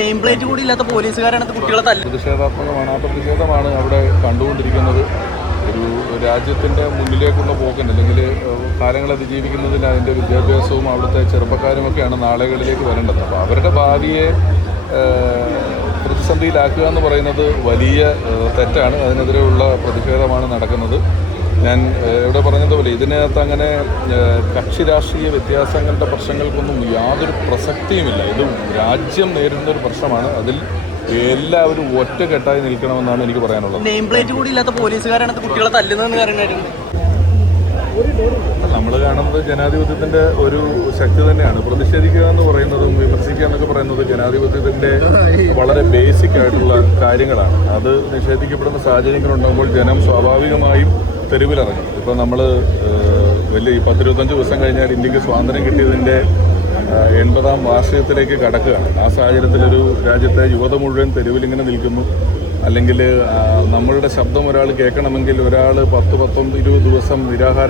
Name plate കൂടി ഇല്ലാത്ത പോലീസുകാരാണ് കുട്ടികളെ പ്രതിഷേധാത്മകമാണ്. ആ പ്രതിഷേധമാണ് അവിടെ കണ്ടുകൊണ്ടിരിക്കുന്നത്. ഒരു രാജ്യത്തിൻ്റെ മുന്നിലേക്കുള്ള പോക്കൻ അല്ലെങ്കിൽ കാലങ്ങളെ അതിജീവിക്കുന്നതിന് അതിൻ്റെ വിദ്യാഭ്യാസവും അവിടുത്തെ ചെറുപ്പക്കാരുമൊക്കെയാണ് നാളുകളിലേക്ക് വരേണ്ടത്. അപ്പോൾ അവരുടെ ഭാവിയെ പ്രതിസന്ധിയിലാക്കുക എന്ന് പറയുന്നത് വലിയ തെറ്റാണ്. അതിനെതിരെയുള്ള പ്രതിഷേധമാണ് നടക്കുന്നത്. ഞാൻ ഇവിടെ പറഞ്ഞതുപോലെ ഇതിനകത്ത് അങ്ങനെ കക്ഷി രാഷ്ട്രീയ വ്യത്യാസങ്ങളുടെ പ്രശ്നങ്ങൾക്കൊന്നും യാതൊരു പ്രസക്തിയുമില്ല. ഇത് രാജ്യം നേരിടുന്നൊരു പ്രശ്നമാണ്. അതിൽ എല്ലാവരും ഒറ്റക്കെട്ടായി നിൽക്കണമെന്നാണ് എനിക്ക് പറയാനുള്ളത്. നെയിം പ്ലേറ്റ് കൂടി ഇല്ലാത്ത പോലീസുകാരാണ് കുട്ടികളെ തല്ലുന്നതെന്ന് പറയുന്നത് നമ്മൾ കാണുന്നത് ജനാധിപത്യത്തിൻ്റെ ഒരു ശക്തി തന്നെയാണ്. പ്രതിഷേധിക്കുക എന്ന് പറയുന്നതും വിമർശിക്കുക എന്നൊക്കെ പറയുന്നത് ജനാധിപത്യത്തിൻ്റെ വളരെ ബേസിക് ആയിട്ടുള്ള കാര്യങ്ങളാണ്. അത് നിഷേധിക്കപ്പെടുന്ന സാഹചര്യങ്ങളുണ്ടാകുമ്പോൾ ജനം സ്വാഭാവികമായും തെരുവിലിറങ്ങും. ഇപ്പോൾ നമ്മൾ വലിയ 10-25 ദിവസം കഴിഞ്ഞാൽ ഇന്ത്യക്ക് സ്വാതന്ത്ര്യം കിട്ടിയതിൻ്റെ 80ാം വാർഷികത്തിലേക്ക് കടക്കുകയാണ്. ആ സാഹചര്യത്തിലൊരു രാജ്യത്തെ യുവത മുഴുവൻ തെരുവിലിങ്ങനെ നിൽക്കുന്നു. അല്ലെങ്കിൽ നമ്മളുടെ ശബ്ദം ഒരാൾ കേൾക്കണമെങ്കിൽ ഒരാൾ 10-20 ദിവസം നിരാഹാരം